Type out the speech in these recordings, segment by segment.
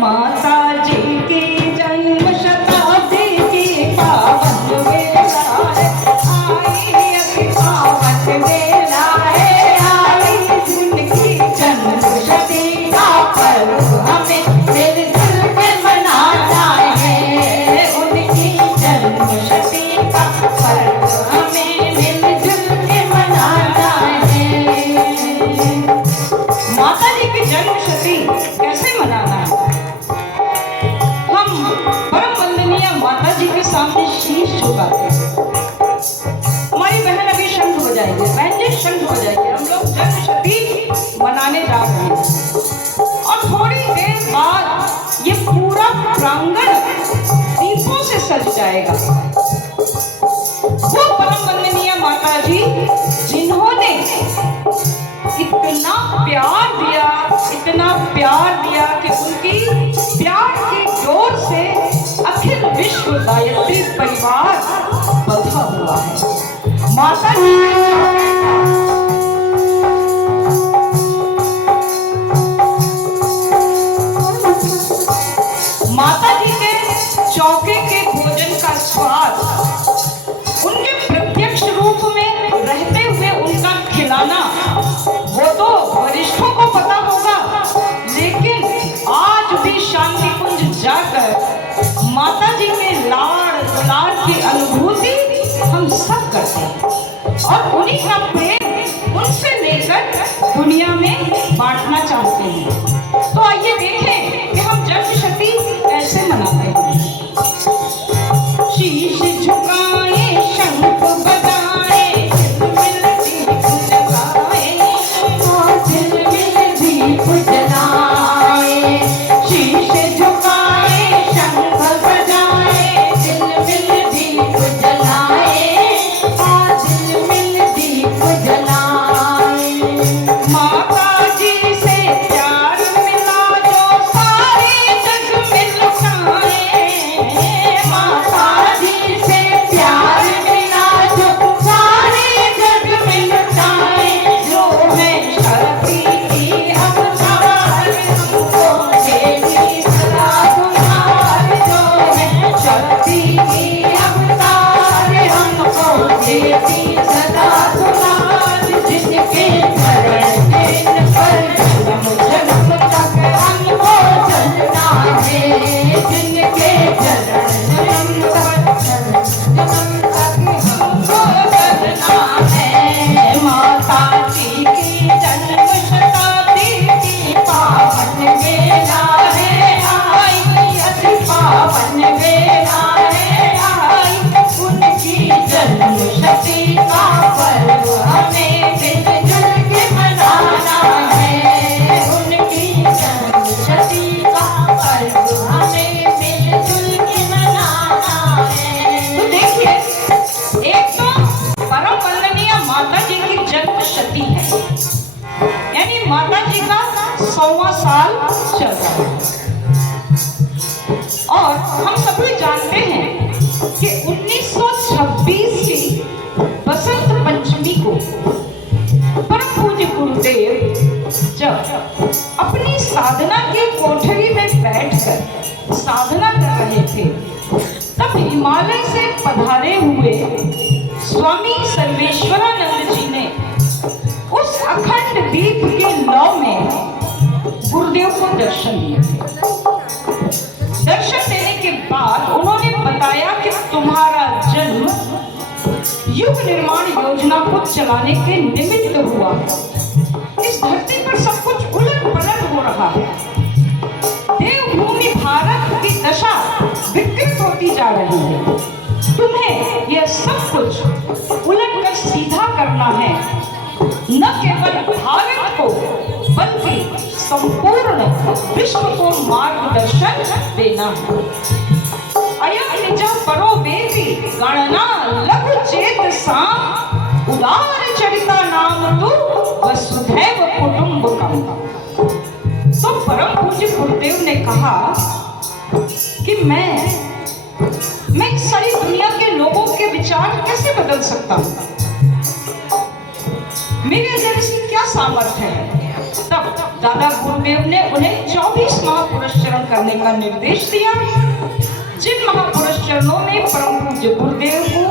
माता जी की जन्म शताब्दी की पावन वेला है, आई अति पावन वेला है, आई जिनकी जन्म शती का पर्व हमें मिलजुल के मनाना है, उनकी जन्म शती का पर्व हमें मिलजुल के मनाना है। माता जी की जन्म शती कैसे मनाना है? हम परम वंदनीय माता जी के सामने शीश झुकाते हैं। हमारी बहन अभी शंख बजाएगी, बहन जी शंख बजाएगी, हम लोग जन्म शती मनाने जा रहे हैं। और थोड़ी देर बाद ये पूरा प्रांगण दीपों से सज जाएगा। वो परम वंदनीय माता जी जिन्होंने इतना प्यार दिया कि उनकी प्यार की डोर से अखिल विश्व गायत्री परिवार बंधा हुआ है। माता जी के चौके के भोजन का स्वाद, उनके प्रत्यक्ष रूप में रहते हुए उनका खिलाना, वो तो वरिष्ठों को पता होगा, लेकिन आज भी शांति कुंज जाकर माता जी के लाड़ दुलार की अनुभूति हम सब करते हैं और उन्हीं का प्रेम उनसे लेकर दुनिया में बांटना चाहते हैं। तो आइए देखें कि हम जन्म शती कैसे मनाते हैं। शीश झुकाए, शंख बजाए, झिलमिल दीप जलाए, झिलमिल दीप जलाए। शीश झुकाए, शंख बजाए, झिलमिल दीप जलाए, झिलमिल दीप जलाए। माता जी से प्यार मिला जो सारे जग में लुटाए, माता जी से प्यार मिला जो सारे जग में लुटाए, जो है शक्ति की अवतार हमको देती सदा दुलार, जो है शक्ति की अवतार हमको देती सदा दुलार, जिनके चरण दिन पर जन्म जन्म तक हमको चलना है, जिनके चरण दिन पर जन्म तक हमको चलना है। माता जी की जन्म शताब्दी की पावन वेला है, आई अति पावन वेला है, आई उनकी जन्म शती का पर्व हमें मिलजुल के मनाना है, उनकी जन्म शती का पर्व हमें मिलजुल के मनाना है। तो देखिए, एक तो परम वंदनीय माता जी की जन्म शती है, यानी माता जी का 100वां साल चल रहा है। और हम सभी जानते हैं कि 1926 की बसंत पंचमी को परम पूज्य गुरुदेव जब अपनी साधना की कोठरी में बैठकर साधना कर रहे थे, तब हिमालय से पधारे हुए स्वामी सर्वेश्वरानंद जी ने उस अखंड दीप के लौ में गुरुदेव को दर्शन दिए थे। दर्शन देने के बाद उन्होंने बताया कि तुम्हारा जन्म युग निर्माण योजना को चलाने के निमित्त हुआ है। इस धरती पर सब कुछ उलट पलट हो रहा है। देवभूमि भारत की दशा विकृत होती जा रही है। तुम्हें यह सब कुछ उलट कर सीधा करना है, न केवल भारत को बल्कि संपूर्ण विश्व को मार्गदर्शन देना है। अयं निज परो वेति गणना लघु चेत सा, उदार चरिता नाम तु वसुधैव कुटुंबकम। तो परम पूज्य गुरुदेव ने कहा कि मैं सारी दुनिया के लोगों के विचार कैसे बदल सकता हूँ? मेरे अंदर इसकी क्या सामर्थ्य है? तब दादा गुरुदेव ने उन्हें 24 महापुरुष चरण करने का निर्देश दिया। जिन महापुरुष चरणों में परम पूज्य गुरुदेव को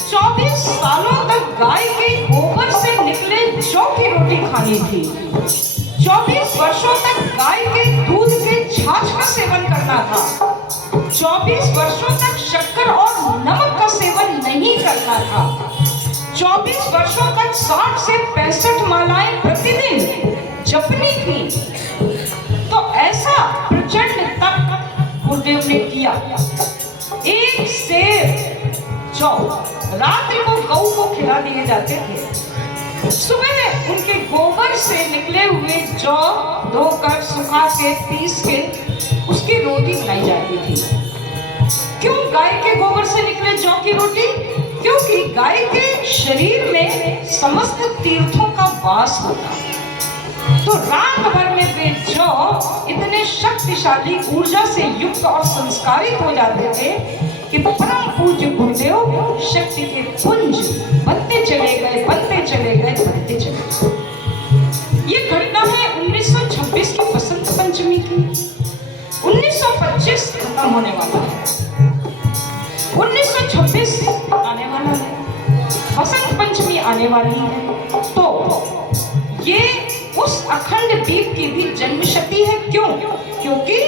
24 सालों तक गाय के गोबर से निकले जौ की रोटी खानी थी, 24 वर्षों तक गाय के दूध के छाछ का सेवन करना था, 24 वर्षों तक शक्कर और नमक का सेवन नहीं करना था, 24 वर्षों तक 60 से 65 मालाएं प्रतिदिन जपनी थी। तो ऐसा प्रचंड तप गुरुदेव ने किया। एक सेर जौ रात्रि को गऊ को खिला दिए जाते थे। सुबह उनके गोबर से निकले हुए जौ धोकर सुखा के पीस के उसकी रोटी बनाई जाती थी। क्यों गाय के गोबर से निकले जौ की रोटी? क्योंकि गाय के शरीर में समस्त तीर्थों का वास होता है। तो रात भर में वे जौ इतने शक्तिशाली ऊर्जा से युक्त और संस्कारित हो जाते थे कि परम पूज्य गुरुदेव शक्ति के पुंज बनते चले गए, बनते चले गए, बनते चले गए। ये घटना है 1926 की बसंत पंचमी की। 1925 खत्म होने वाला है, 1926 आने वाला है, बसंत पंचमी आने वाली है। तो ये उस अखंड दीप की भी जन्मशती है। क्यों? क्योंकि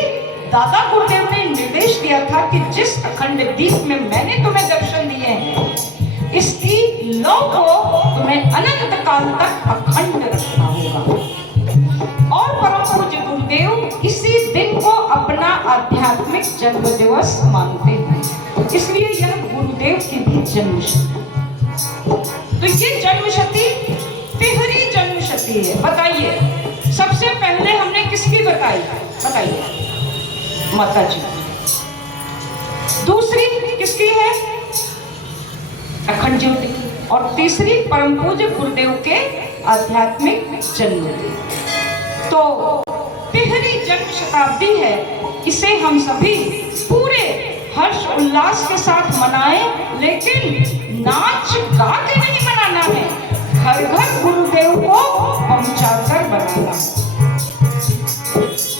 दादा गुरुदेव ने निर्देश दिया था कि जिस अखंड दीप में मैंने तुम्हें दर्शन दिए हैं, इसकी लौ को तुम्हें अनंत काल तक अखंड रखना होगा। और परम पूज्य गुरुदेव इसी दिन को अपना आध्यात्मिक जन्म दिवस मानते हैं, इसलिए यह गुरुदेव की भी जन्मशती। तो ये जन्मशती तिहरी जन्मशती है। बताइए, सबसे पहले हमने किसकी बताई? बताइए, माता जी। दूसरी किसकी है? अखंड ज्योति। और तीसरी परम पूज्य गुरुदेव के आध्यात्मिक जन्म। तो तिहरी जन्म शताब्दी है, इसे हम सभी पूरे हर्ष उल्लास के साथ मनाएं, लेकिन नाच गा के नहीं मनाना है, घर घर गुरुदेव को पहुंचाकर बनाना।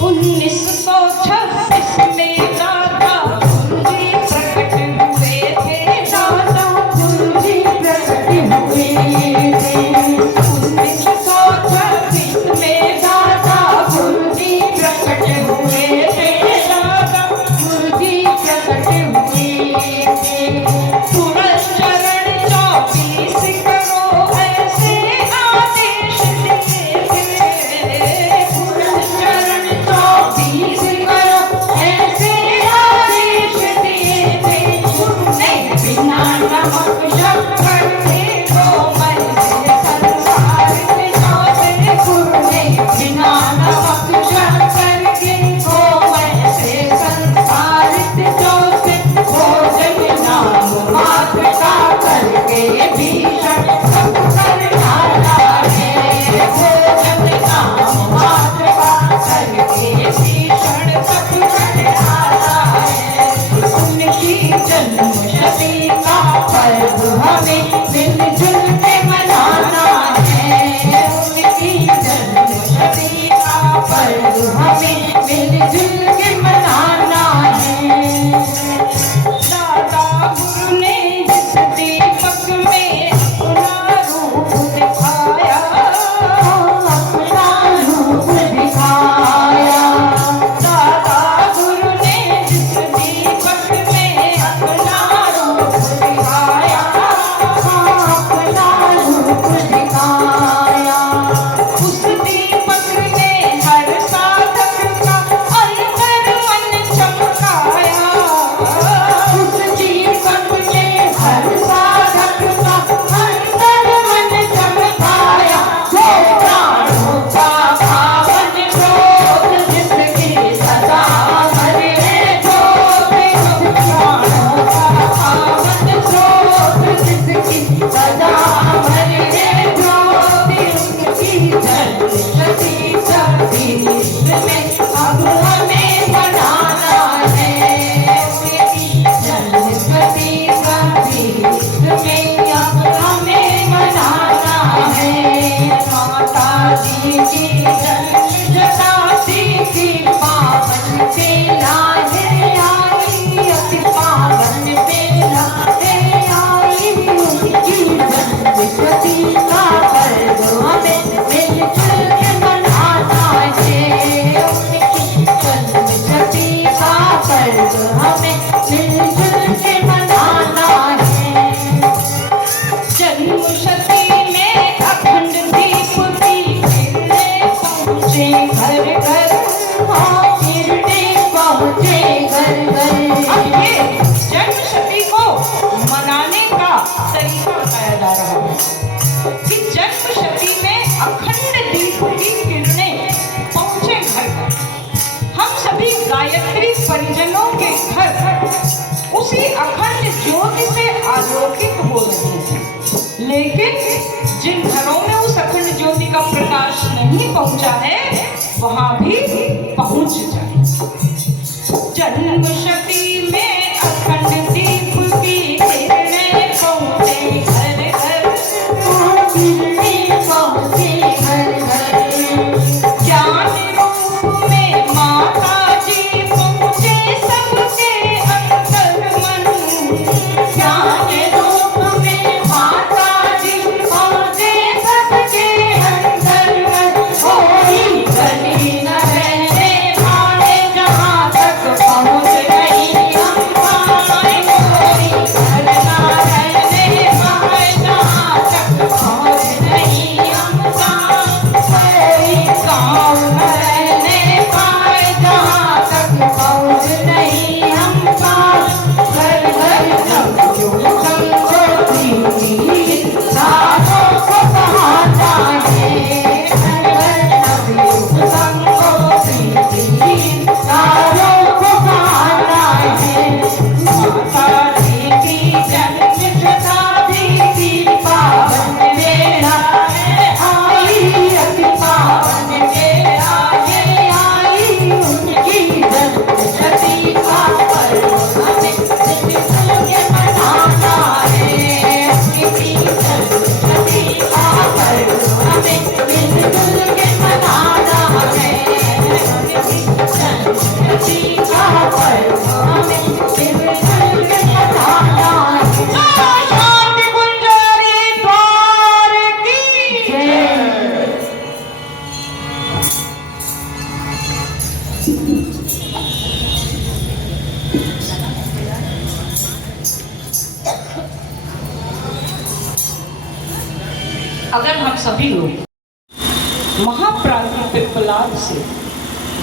1926 में दादा गुरुजी प्रकट हुए थे, दादा गुरुजी प्रकट हुए थे। 1926 में दादा गुरुजी प्रकट हुए थे, दादा गुरुजी प्रकट हुए थे। तुरंत चरण 24 करो ऐसे आदेश देते थे, तुरंत चरण 24 करो बेला है आई, अति पावन बेला है आई, उनकी जन्मतिथि का पर्व हमें मिलजुल के मनाना है, उनकी जन्मतिथि का पर्व हमें मिलजुल के मनाना है। जन्म शती में अखंड दीप की किरणें पहुँचे घर घर, हाँ किरणें पहुँचे घर घर। अब ये जन्म शती को मनाने का तरीका बताया जा रहा है कि जन्म शती में अखंड दीप की किरणें पहुँचे घर घर। हम सभी गायत्री परिजनों के घर उसी अखंड ज्योति से आलोकित हो रहे हैं, लेकिन जिन घरों में उस अखंड ज्योति का प्रकाश नहीं पहुंचा है वहां भी पहुंच जाए। जन्म शती में अखंड दीप की किरणें पहुंचे घर घर, किरणें पहुँचे घर घर। ज्ञान रूप में माता जी पहुंचे सबके अंतर मन, ज्ञान रूप में माता जी पहुँचे सबके अंदर मन, कोई गली न रहने पाए जहाँ तक पहुँच गई अम्मा, कोई घर न रहने पाए जहाँ तक पहुँच गई अम्मा, कोई गाँव न रहने पाए जहाँ तक पहुँच नहीं अम्मा, घर घर नवयुग संगोत्री सारों को बहाना है, घर घर नवयुग संगोत्री सारों को बहाना है। माता जी की जन्म शताब्दी की पावन बेला है आई, अति पावन बेला है आई, उनकी जन्म शती का पर्व हमें मिलजुल के मनाना है, उनकी जन्म शती का पर्व हमें मिलजुल के मनाना है, उनकी जन्म शती का पर्व हमें मिलजुल के मनाना है। शांति कुंजारी द्वार की जय। अगर हम सभी लोग महाप्राज्ञ पिप्पलाद से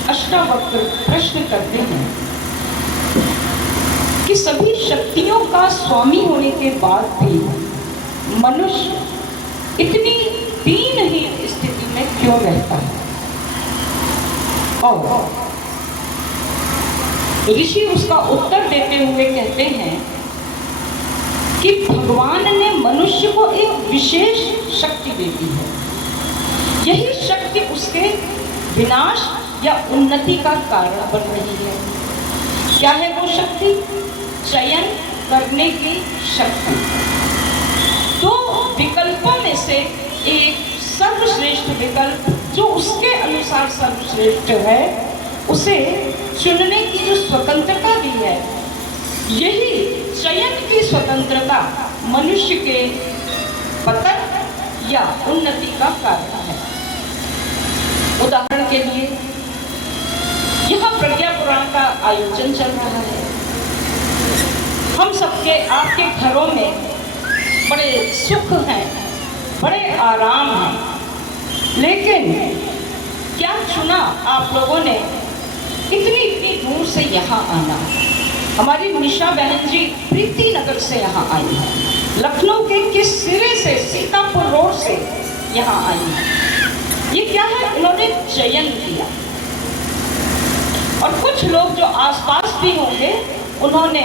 अष्टावक्र प्रश्न करते हैं कि सभी शक्तियों का स्वामी होने के बाद भी मनुष्य इतनी दीनहीन स्थिति में क्यों रहता है, और ऋषि उसका उत्तर देते हुए कहते हैं कि भगवान ने मनुष्य को एक विशेष शक्ति दे दी है, यही शक्ति उसके विनाश या उन्नति का कारण बन रही है। क्या है वो शक्ति? चयन करने की शक्ति। दो विकल्पों में से एक सर्वश्रेष्ठ विकल्प जो उसके अनुसार सर्वश्रेष्ठ है उसे चुनने की जो स्वतंत्रता दी है, यही चयन की स्वतंत्रता मनुष्य के पतन या उन्नति का कारण है। उदाहरण के लिए यहाँ प्रज्ञा पुराण का आयोजन चल रहा है। हम सबके आपके घरों में बड़े सुख हैं, बड़े आराम हैं, लेकिन क्या चुना आप लोगों ने इतनी इतनी दूर से यहाँ आना? हमारी निशा बहन जी प्रीति नगर से यहाँ आई है, लखनऊ के किस सिरे से, सीतापुर रोड से यहाँ आई है। ये क्या है? इन्होंने चयन किया। और कुछ लोग जो आसपास भी होंगे उन्होंने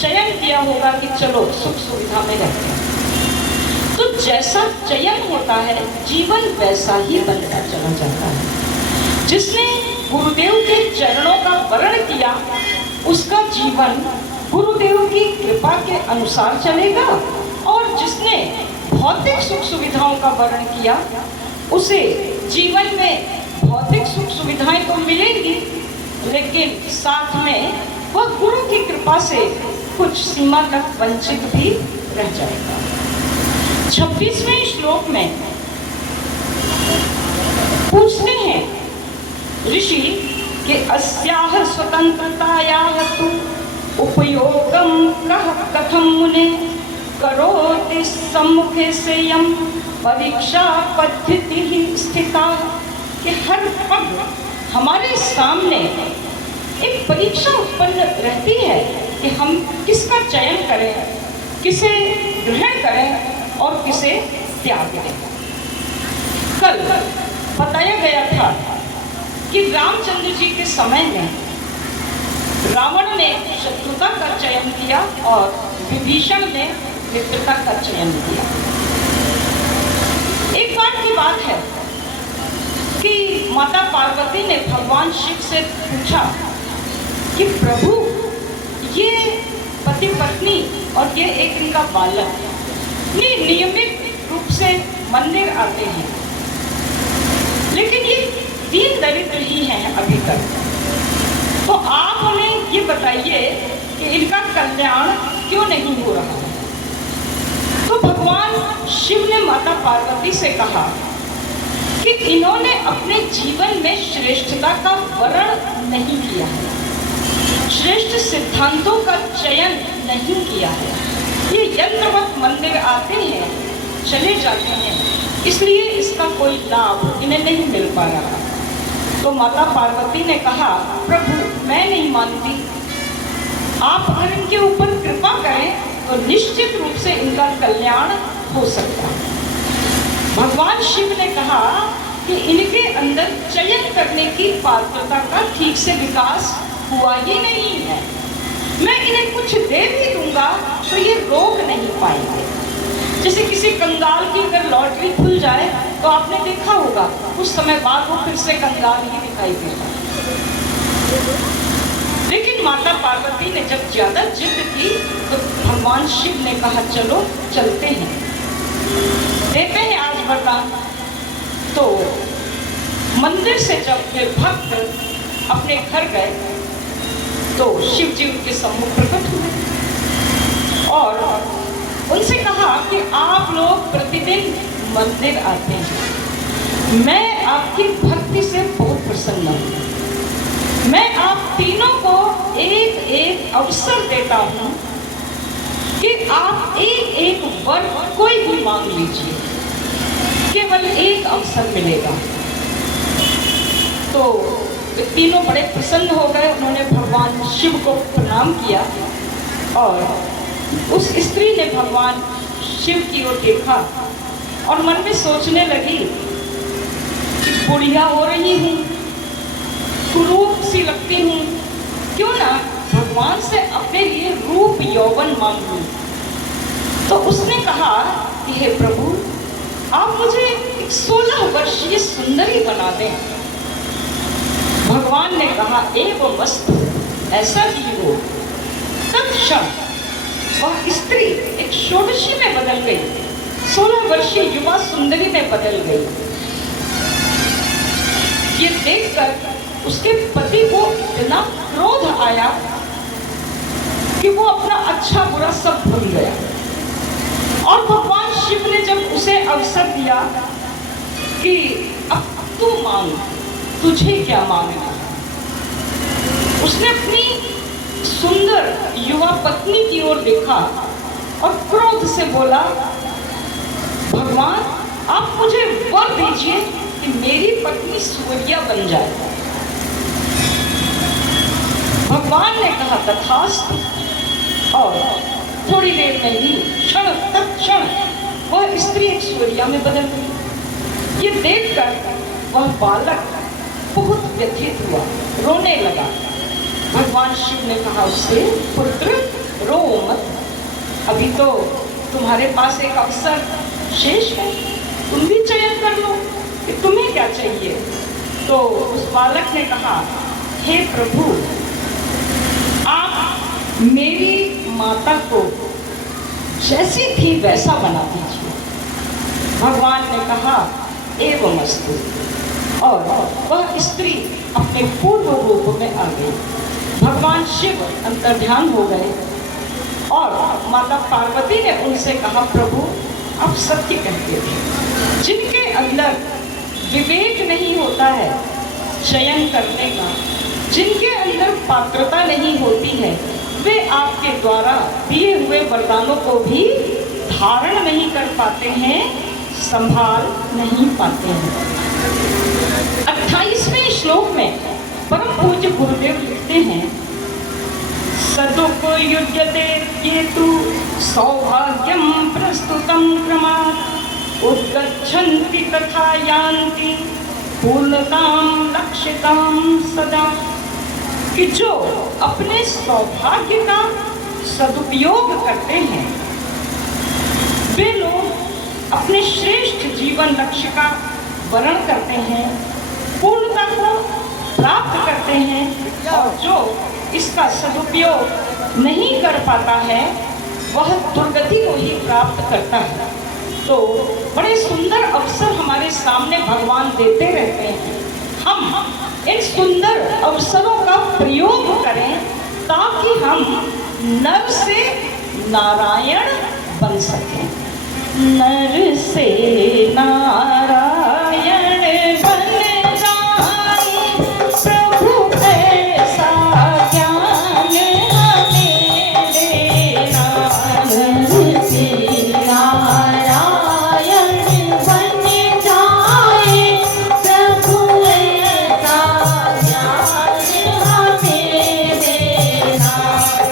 चयन किया होगा कि चलो सुख सुविधा में रहते हैं। तो जैसा चयन होता है जीवन वैसा ही बनता चला जाता है। जिसने गुरुदेव के चरणों का वर्ण किया उसका जीवन गुरुदेव की कृपा के अनुसार चलेगा, और जिसने भौतिक सुख सुविधाओं का वर्ण किया उसे जीवन में भौतिक सुख सुविधाएं तो मिलेंगी, लेकिन साथ में वह गुरु की कृपा से कुछ सीमा तक वंचित भी रह जाएगा। 26वें श्लोक में पूछते हैं ऋषि कि अस्याह स्वतंत्रतायाः तु उपयोगम कथम मुने करोति सम्मुखे से यम परीक्षा पद्धति ही स्थिता। कि हर पग हमारे सामने एक परीक्षा उत्पन्न रहती है कि हम किसका चयन करें, किसे ग्रहण करें और किसे त्याग करें। कल बताया गया था कि रामचंद्र जी के समय में रावण ने शत्रुता का चयन किया और विभीषण ने मित्रता का चयन किया। एक बार की बात है कि माता पार्वती ने भगवान शिव से पूछा कि प्रभु, ये पति पत्नी और ये एक इनका बालक ये नियमित रूप से मंदिर आते हैं, लेकिन ये दीन दरिद्र ही हैं अभी तक, तो आप हमें ये बताइए कि इनका कल्याण क्यों नहीं हो रहा है। तो भगवान शिव ने माता पार्वती से कहा कि इन्होंने अपने जीवन में श्रेष्ठता का वर्ण नहीं किया है, श्रेष्ठ सिद्धांतों का चयन नहीं किया है। ये यंत्रवत मंदिर आते हैं, चले जाते हैं, इसलिए इसका कोई लाभ इन्हें नहीं मिल पा रहा। तो माता पार्वती ने कहा, प्रभु मैं नहीं मानती, आप अगर इनके ऊपर कृपा करें तो निश्चित रूप से इनका कल्याण हो सकता है। भगवान शिव ने कहा कि इनके अंदर चयन करने की पात्रता का ठीक से विकास हुआ ही नहीं है। मैं इन्हें कुछ दे भी दूंगा तो ये रोक नहीं पाएंगे। जैसे किसी कंगाल की अगर लॉटरी खुल जाए तो आपने देखा होगा कुछ समय बाद वो फिर से कंगाल ही दिखाई देगा। लेकिन माता पार्वती ने जब ज्यादा जिद की तो भगवान शिव ने कहा चलो चलते हैं, देते हैं आज वरदान। तो मंदिर से जब वे भक्त अपने घर गए तो शिव जी उनके सम्मुख प्रकट हुए और उनसे कहा कि आप लोग प्रतिदिन मंदिर आते हैं, मैं आपकी भक्ति से बहुत प्रसन्न हूँ। मैं आप तीनों को एक एक अवसर देता हूँ कि आप एक एक वर कोई भी मांग लीजिए, केवल एक अवसर मिलेगा। तो वे तीनों बड़े प्रसन्न हो गए। उन्होंने भगवान शिव को प्रणाम किया और उस स्त्री ने भगवान शिव की ओर देखा और मन में सोचने लगी कि बुढ़िया हो रही हूँ, कुरूप सी लगती हूँ, क्यों ना भगवान से अपने लिए रूप यौवन मांगूं। तो उसने कहा कि हे प्रभु, आप मुझे 16 वर्षीय सुंदरी बना दें। भगवान ने कहा एवं वस्तु, ऐसा ही हो। तत्क्षण वह स्त्री एक षोडशी में बदल गई, 16 वर्षीय युवा सुंदरी में बदल गई। ये देखकर उसके पति को इतना क्रोध आया कि वो अपना अच्छा बुरा सब भूल गया। और भगवान शिव ने जब उसे अवसर दिया कि अब तू मांग, तुझे क्या मांगना, उसने अपनी सुंदर युवा पत्नी की ओर देखा और क्रोध से बोला, भगवान आप मुझे वर दीजिए कि मेरी पत्नी सूर्या बन जाए। भगवान ने कहा तथास्तु, और थोड़ी देर में ही क्षण तत्क्षण वह स्त्री एक सूर्या में बदल गई। ये देखकर वह बालक बहुत व्यथित हुआ, रोने लगा। भगवान शिव ने कहा उससे, पुत्र रो मत, अभी तो तुम्हारे पास एक अवसर शेष है, तुम भी चयन कर लो कि तुम्हें क्या चाहिए। तो उस बालक ने कहा, हे प्रभु, आप मेरी माता को जैसी थी वैसा बना दीजिए। भगवान ने कहा एवं अस्तु। और वह स्त्री अपने पूर्व रूप में आ गई। भगवान शिव अंतर्ध्यान हो गए और माता पार्वती ने उनसे कहा, प्रभु आप सत्य कहते थे, जिनके अंदर विवेक नहीं होता है चयन करने का, जिनके अंदर पात्रता नहीं होती है, वे आपके द्वारा दिए हुए वरदानों को भी धारण नहीं कर पाते हैं, संभाल नहीं पाते हैं। 28वें श्लोक में परम पूज्य गुरुदेव लिखते हैं, सदुपयुज्यते केतु सौभाग्यम प्रस्तुतम क्रमात् उद्गच्छन्ति तथा यान्ति पूर्णताम लक्ष्यताम सदा। कि जो अपने सौभाग्य का सदुपयोग करते हैं वे लोग अपने श्रेष्ठ जीवन लक्ष्य का वर्ण करते हैं, पूर्णता को प्राप्त करते हैं, और जो इसका सदुपयोग नहीं कर पाता है वह दुर्गति को ही प्राप्त करता है। तो बड़े सुंदर अवसर हमारे सामने भगवान देते रहते हैं। हम इन सुंदर अवसरों का प्रयोग करें ताकि हम नर से नारायण बन सकें। नर से नारायण बन जाए प्रभु ऐसा ज्ञान हमें देना। नर से नारायण बन जाए प्रभु ऐसा ज्ञान हमें देना।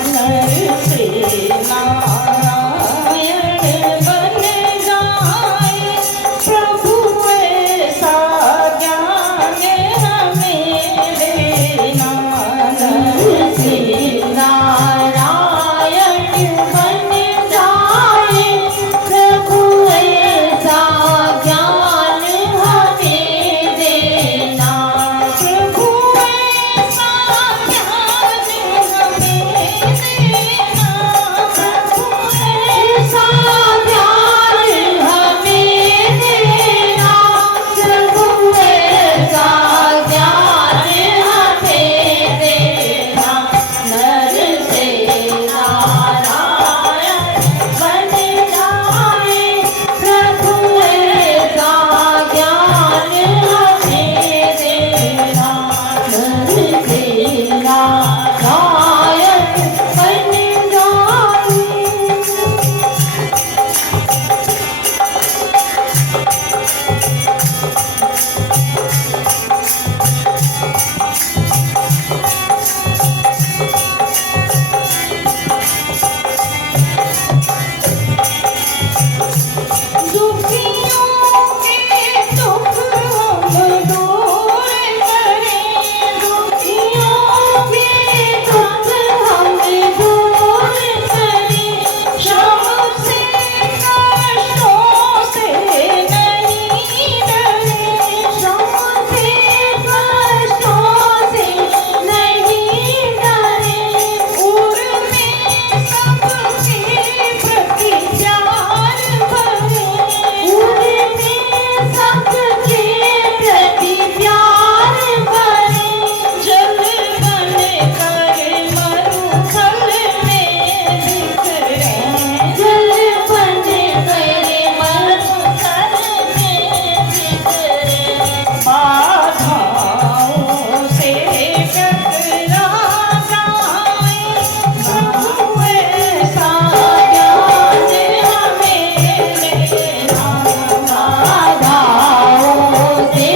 नर से नारायण बन जाए प्रभु ऐसा ज्ञान हमें देना। नर से नारायण बन जाए प्रभु ऐसा ज्ञान हमें देना। प्रभु ऐसा ज्ञान हमें देना। प्रभु ऐसा ज्ञान हमें देना। प्रभु ऐसा ज्ञान हमें देना। नर से नारायण बन जाए प्रभु ऐसा ज्ञान हमें देना। नर से नारायण बन जाए। दुखियों के दुख हम दूर करें। दुखियों के दुख हम दूर करें। श्रम से कष्टों से नहीं डरें। श्रम से कष्टों से नहीं डरें। उर्मे सबके प्रति प्यार भरें। उनमें सबके प्रति प्यार भरें। जल बन कर मरुथल में बिखरें। जल बन कर मरुथल में बिखरें। बाधाओं से टकरा जाएं प्रभु ऐसा ज्ञान हमें देना। बाधाओं से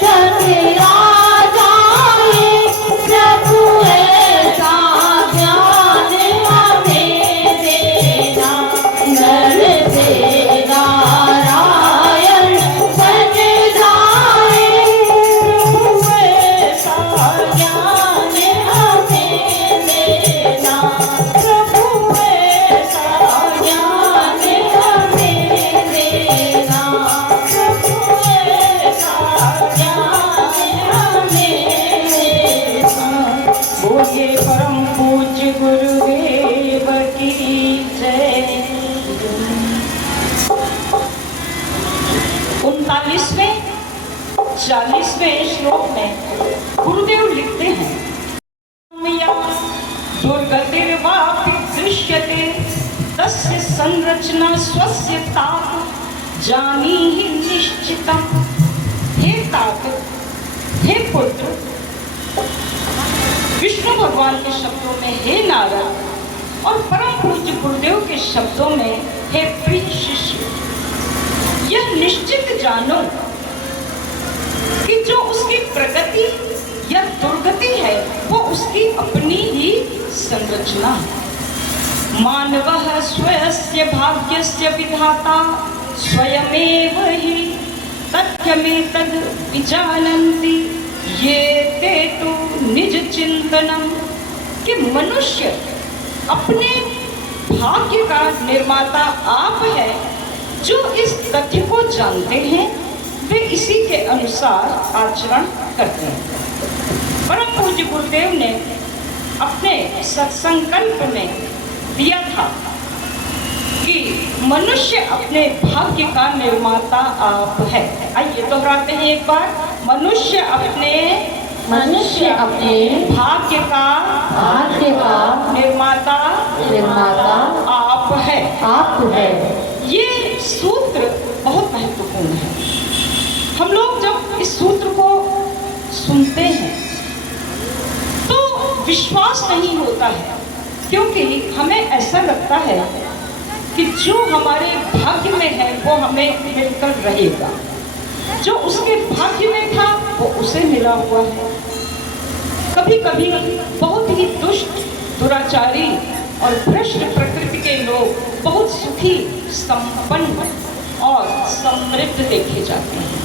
टकरा जाए प्रभु ऐसा ज्ञान हमें देना। नर से नारायण बन जाए प्रभु ऐसा ज्ञान हमें देना। प्रभु ऐसा ज्ञान हमें देना। प्रभु ऐसा ज्ञान हमें देना। बोलिए परम पूज्य गुरुदेव की जय। 39वें 40वें श्लोक में गुरुदेव लिखते हैं, दुर्गतिर्वापि दृश्यते तस्य संरचना स्वस्य तात जानीहि निश्चितम्। हे तात, हे पुत्र, विष्णु भगवान के शब्दों में हे नारद और परम पूज्य गुरुदेव के शब्दों में हे प्रिय शिष्य, यह निश्चित जानो कि जो उसकी प्रगति या दुर्गति है वो उसकी अपनी ही संरचना है। मानवः स्वयस्य भाग्यस्य विधाता स्वयमेव हि तथ्यमेतद् विजानन्ति ये ते तु निज चिंतनम। कि मनुष्य अपने भाग्य का निर्माता आप है। जो इस तथ्य को जानते हैं वे इसी के अनुसार आचरण करते हैं। परम पूज्य गुरुदेव ने अपने सत्संकल्प में दिया था कि मनुष्य अपने भाग्य का निर्माता आप है। आइए दोहराते हैं एक बार, मनुष्य अपने भाग्य का निर्माता आप है। ये सूत्र बहुत महत्वपूर्ण है। हम लोग जब इस सूत्र को सुनते हैं तो विश्वास नहीं होता है, क्योंकि हमें ऐसा लगता है कि जो हमारे भाग्य में है वो हमें मिलकर रहेगा, जो उसके भाग्य में था वो उसे मिला हुआ है। कभी कभी बहुत ही दुष्ट, दुराचारी और भ्रष्ट प्रकृति के लोग बहुत सुखी, संपन्न और समृद्ध देखे जाते हैं।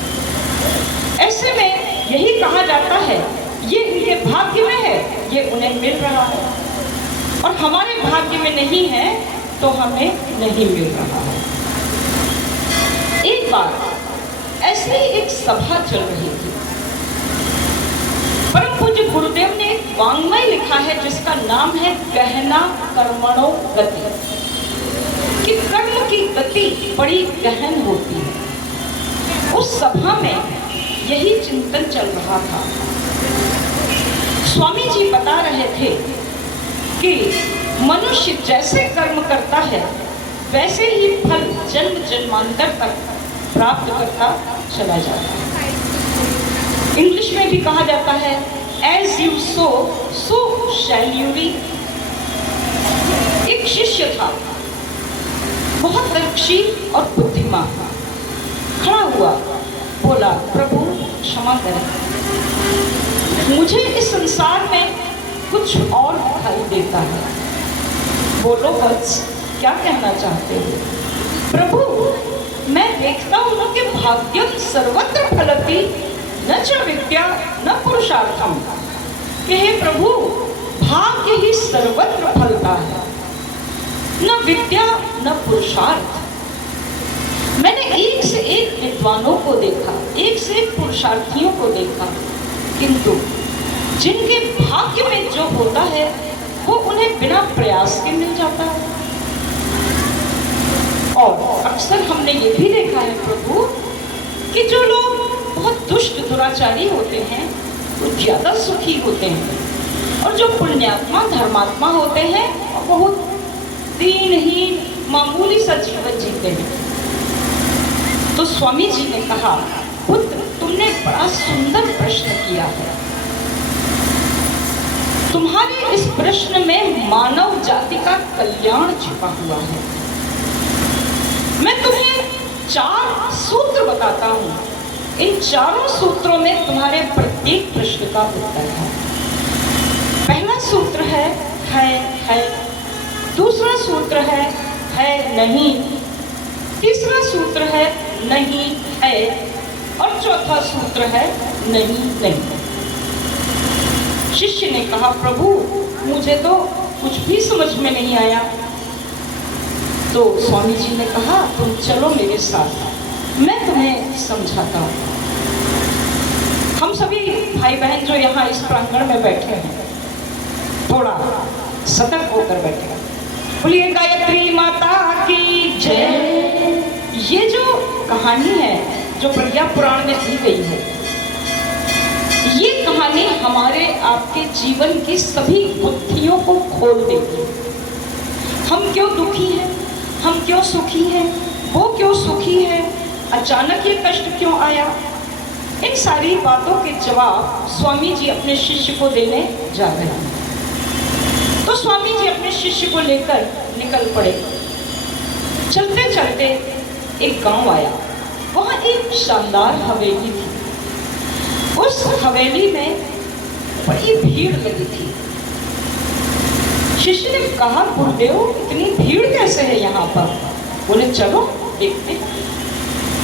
ऐसे में यही कहा जाता है ये इनके भाग्य में है, ये उन्हें मिल रहा है, और हमारे भाग्य में नहीं है तो हमें नहीं मिल रहा है। एक बार ऐसे ही एक सभा चल रही थी। परम पूज्य गुरुदेव ने एक वाङ्मय लिखा है जिसका नाम है गहना कर्मणो गति। कि कर्म की गति बड़ी गहन होती है। उस सभा में यही चिंतन चल रहा था। स्वामी जी बता रहे थे कि मनुष्य जैसे कर्म करता है वैसे ही फल जन्म जन्मांतर तक प्राप्त करता चला जाता है। इंग्लिश में भी कहा जाता है as you sow so shall you reap. एक शिष्य था, बहुत तर्कशील और बुद्धिमान, खड़ा हुआ, बोला, प्रभु क्षमा करें, मुझे इस संसार में कुछ और दिखाई देता है। बोलो वत्स, क्या कहना चाहते हो? प्रभु, मैं देखता हूँ कि भाग्यम सर्वत्र फलति न च विद्या न पुरुषार्थम। कि हे प्रभु, भाग्य ही सर्वत्र फलता है, न विद्या न पुरुषार्थ। मैंने एक से एक विद्वानों को देखा, एक से एक पुरुषार्थियों को देखा, किंतु जिनके भाग्य में जो होता है वो उन्हें बिना प्रयास के मिल जाता है। और अक्सर हमने ये भी देखा है प्रभु कि जो लोग बहुत दुष्ट दुराचारी होते हैं वो ज्यादा सुखी होते हैं, और जो पुण्यात्मा धर्मात्मा होते हैं वो बहुत दीनहीन मामूली सा जीवन जीते हैं। तो स्वामी जी ने कहा, पुत्र, तुमने बड़ा सुंदर प्रश्न किया है। तुम्हारे इस प्रश्न में मानव जाति का कल्याण छिपा हुआ है। मैं तुम्हें 4 सूत्र बताता हूँ। इन चारों सूत्रों में तुम्हारे प्रत्येक प्रश्न का उत्तर है। पहला सूत्र है। दूसरा सूत्र है नहीं। तीसरा सूत्र है नहीं है, और चौथा सूत्र है नहीं। शिष्य ने कहा, प्रभु, मुझे तो कुछ भी समझ में नहीं आया। तो स्वामी जी ने कहा, तुम चलो मेरे साथ, मैं तुम्हें समझाता हूँ। हम सभी भाई बहन जो यहाँ इस प्रांगण में बैठे हैं थोड़ा सतर्क होकर बैठे। बोलिए गायत्री माता की जय। ये जो कहानी है जो प्रज्ञा पुराण में दी गई है, ये कहानी हमारे आपके जीवन की सभी बुद्धियों को खोल देगी। हम क्यों दुखी हैं, हम क्यों सुखी हैं, वो क्यों सुखी है, अचानक ये कष्ट क्यों आया, इन सारी बातों के जवाब स्वामी जी अपने शिष्य को देने जा रहे हैं। तो स्वामी जी अपने शिष्य को लेकर निकल पड़े। चलते चलते एक गांव आया। वहां एक शानदार हवेली थी। उस हवेली में बड़ी भीड़ लगी थी। शिष्य ने कहा, गुरुदेव इतनी भीड़ कैसे है यहाँ पर? बोले चलो देखते हैं।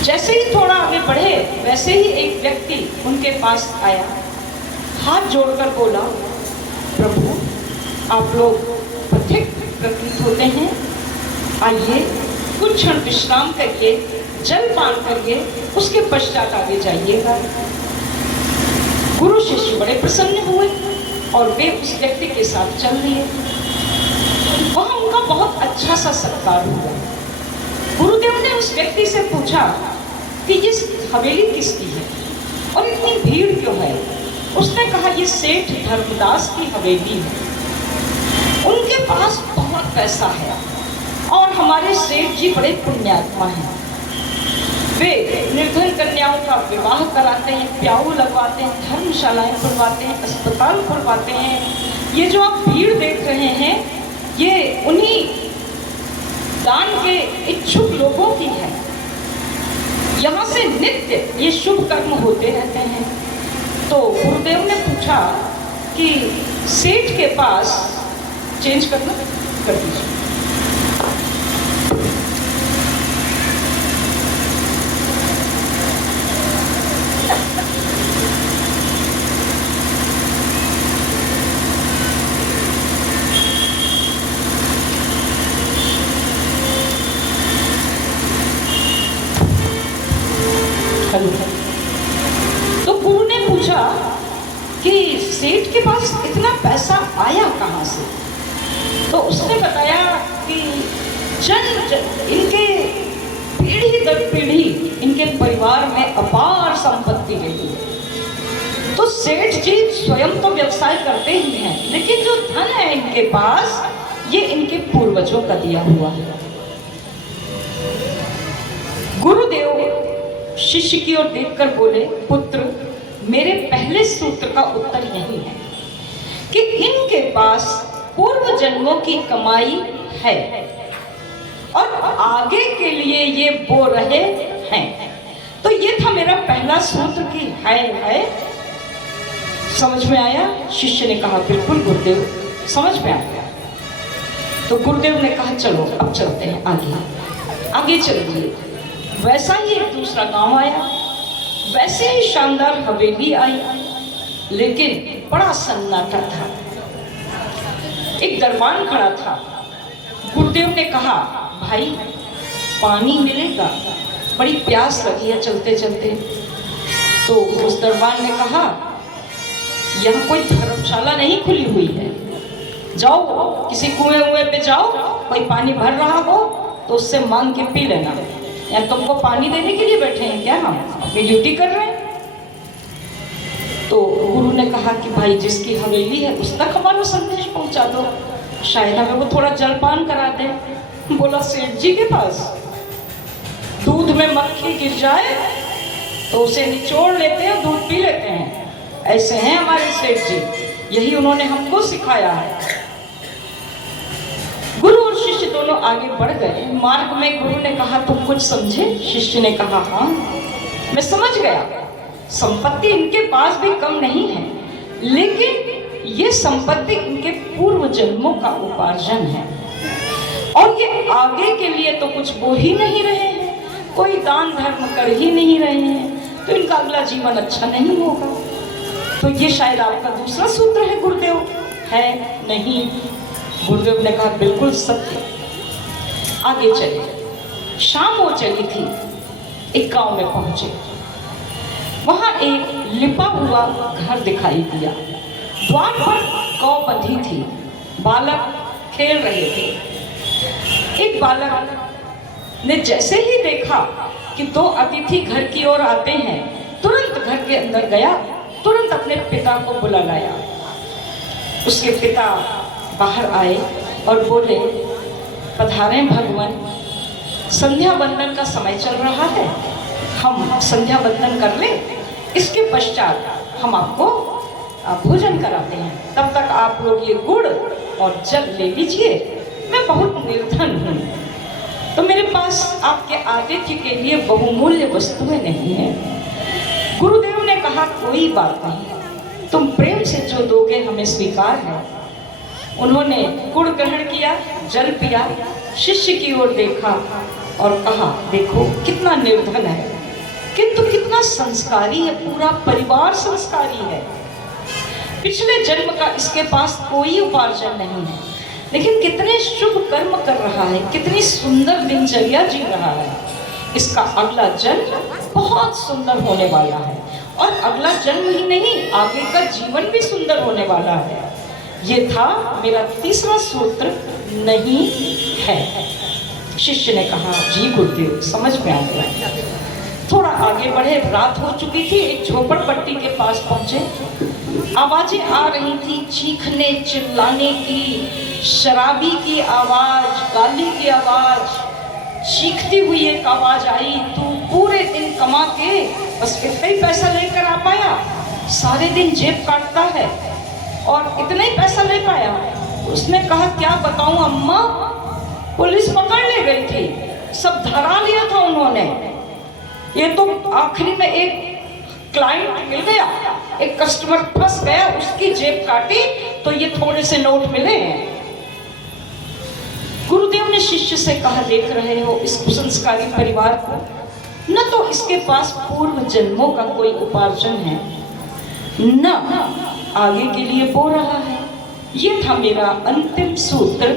जैसे ही थोड़ा आगे बढ़े वैसे ही एक व्यक्ति उनके पास आया, हाथ जोड़कर बोला, प्रभु आप लोग पथिक प्रतीत होते हैं, आइए कुछ क्षण विश्राम करके जल पान करके उसके पश्चात आगे जाइएगा। गुरु शिष्य बड़े प्रसन्न हुए और वे उस व्यक्ति के साथ चल दिए। वहां उनका बहुत अच्छा सा सत्कार हुआ। गुरुदेव ने उस व्यक्ति से पूछा कि ये हवेली किसकी है और इतनी भीड़ क्यों है? उसने कहा, ये सेठ धर्मदास की हवेली है। उनके पास बहुत पैसा है और हमारे सेठ जी बड़े पुण्यात्मा हैं। वे निर्धन कन्याओं का विवाह कराते हैं, प्याऊ लगवाते हैं, धर्मशालाएं खुलवाते हैं, अस्पताल खुलवाते हैं। ये जो आप भीड़ देख रहे हैं ये उन्हीं दान के इच्छुक लोगों की है। यहाँ से नित्य ये शुभ कर्म होते रहते हैं। तो गुरुदेव ने पूछा कि सेठ के पास चेंज करना कर दीजिए। तो गुरु ने पूछा कि सेठ के पास इतना पैसा आया कहाँ से? तो उसने बताया कि इनके पीढ़ी दर पीढ़ी इनके परिवार में अपार संपत्ति रही है। तो सेठ जी स्वयं तो व्यवसाय करते ही हैं, लेकिन जो धन है इनके पास ये इनके पूर्वजों का दिया हुआ है। गुरुदेव शिष्य की ओर देखकर बोले, पुत्र मेरे पहले सूत्र का उत्तर यही है कि इनके पास पूर्व जन्मों की कमाई है और आगे के लिए ये बो रहे हैं। तो ये था मेरा पहला सूत्र कि है। समझ में आया? शिष्य ने कहा, बिल्कुल गुरुदेव समझ में आ गया। तो गुरुदेव ने कहा, चलो अब चलते हैं आगे चल दिए। वैसा ही एक दूसरा गांव आया, वैसे ही शानदार हवेली आई, लेकिन बड़ा सन्नाटा था। एक दरबान खड़ा था। गुरुदेव ने कहा, भाई पानी मिलेगा? बड़ी प्यास लगी है चलते चलते। तो उस दरबान ने कहा, यहाँ कोई धर्मशाला नहीं खुली हुई है, जाओ किसी कुएं पे जाओ, कोई पानी भर रहा हो तो उससे मांग के पी लेना। या तुमको पानी देने के लिए बैठे हैं क्या? हम अपनी ड्यूटी कर रहे हैं। तो गुरु ने कहा कि भाई जिसकी हवेली है उस तक हमारा संदेश पहुंचा दो, शायद हमें वो थोड़ा जलपान करा दे। बोला, सेठ जी के पास दूध में मक्खी गिर जाए तो उसे निचोड़ लेते हैं, दूध पी लेते हैं। ऐसे हैं हमारे सेठ जी, यही उन्होंने हमको सिखाया है। गुरु और शिष्य दोनों आगे बढ़ गए। मार्ग में गुरु ने कहा, तुम कुछ समझे? शिष्य ने कहा, हाँ मैं समझ गया। संपत्ति इनके पास भी कम नहीं है, लेकिन ये संपत्ति इनके पूर्व जन्मों का उपार्जन है और ये आगे के लिए तो कुछ बो ही नहीं रहे हैं, कोई दान धर्म कर ही नहीं रहे हैं, तो इनका अगला जीवन अच्छा नहीं होगा। तो ये शायद आपका दूसरा सूत्र है गुरुदेव। है? नहीं। गुरुदेव ने कहा, बिल्कुल सत्य। आगे चले। शाम हो चली थी। एक गांव में पहुंचे। वहां एक लिपा हुआ घर दिखाई दिया। द्वार पर गौ बंधी थी, बालक खेल रहे थे। एक बालक ने जैसे ही देखा कि दो अतिथि घर की ओर आते हैं, तुरंत घर के अंदर गया तुरंत अपने पिता को बुला लाया। उसके पिता बाहर आए और बोले, पधारें भगवान, संध्या वंदन का समय चल रहा है, हम संध्या वंदन कर लें, इसके पश्चात हम आपको भोजन कराते हैं, तब तक आप लोग ये गुड़ और जल ले लीजिए। मैं बहुत निर्धन हूँ, तो मेरे पास आपके आतिथ्य के लिए बहुमूल्य वस्तुएं नहीं है। गुरुदेव ने कहा, कोई बात नहीं, तुम प्रेम से जो दोगे हमें स्वीकार है। उन्होंने गुड़ ग्रहण किया, जल पिया, शिष्य की ओर देखा और कहा, देखो कितना निर्धन है, किंतु कितना संस्कारी है, पूरा परिवार संस्कारी है। पिछले जन्म का इसके पास कोई उपार्जन नहीं है, लेकिन कितने शुभ कर्म कर रहा है, कितनी सुंदर दिनचर्या जी रहा है। इसका अगला जन्म बहुत सुंदर होने वाला है, और अगला जन्म ही नहीं, आगे का जीवन भी सुंदर होने वाला है। ये था मेरा तीसरा सूत्र, नहीं है। शिष्य ने कहा, जी गुरुदेव, समझ में आ गया। थोड़ा आगे बढ़े, रात हो चुकी थी, एक झोपड़पट्टी के पास पहुंचे। आवाजें आ रही थी, चीखने चिल्लाने की, शराबी की आवाज, गाली की आवाज, चीखती हुई एक आवाज आई, तू पूरे दिन कमा के बस इतना ही पैसा लेकर आ पाया, सारे दिन जेब काटता है और इतना ही पैसा ले पाया। उसने कहा, क्या बताऊं अम्मा, पुलिस पकड़ ले गई थी, सब धरा लिया था उन्होंने। ये तो आखिरी में एक क्लाइंट मिल गया, एक कस्टमर फंस गया, उसकी जेब काटी तो ये थोड़े से नोट मिले हैं। गुरुदेव ने शिष्य से कहा, देख रहे हो इस कुसंस्कारी परिवार को, न तो इसके पास पूर्व जन्मों का कोई उपार्जन है, न आगे के लिए बो रहा है। ये था मेरा अंतिम सूत्र,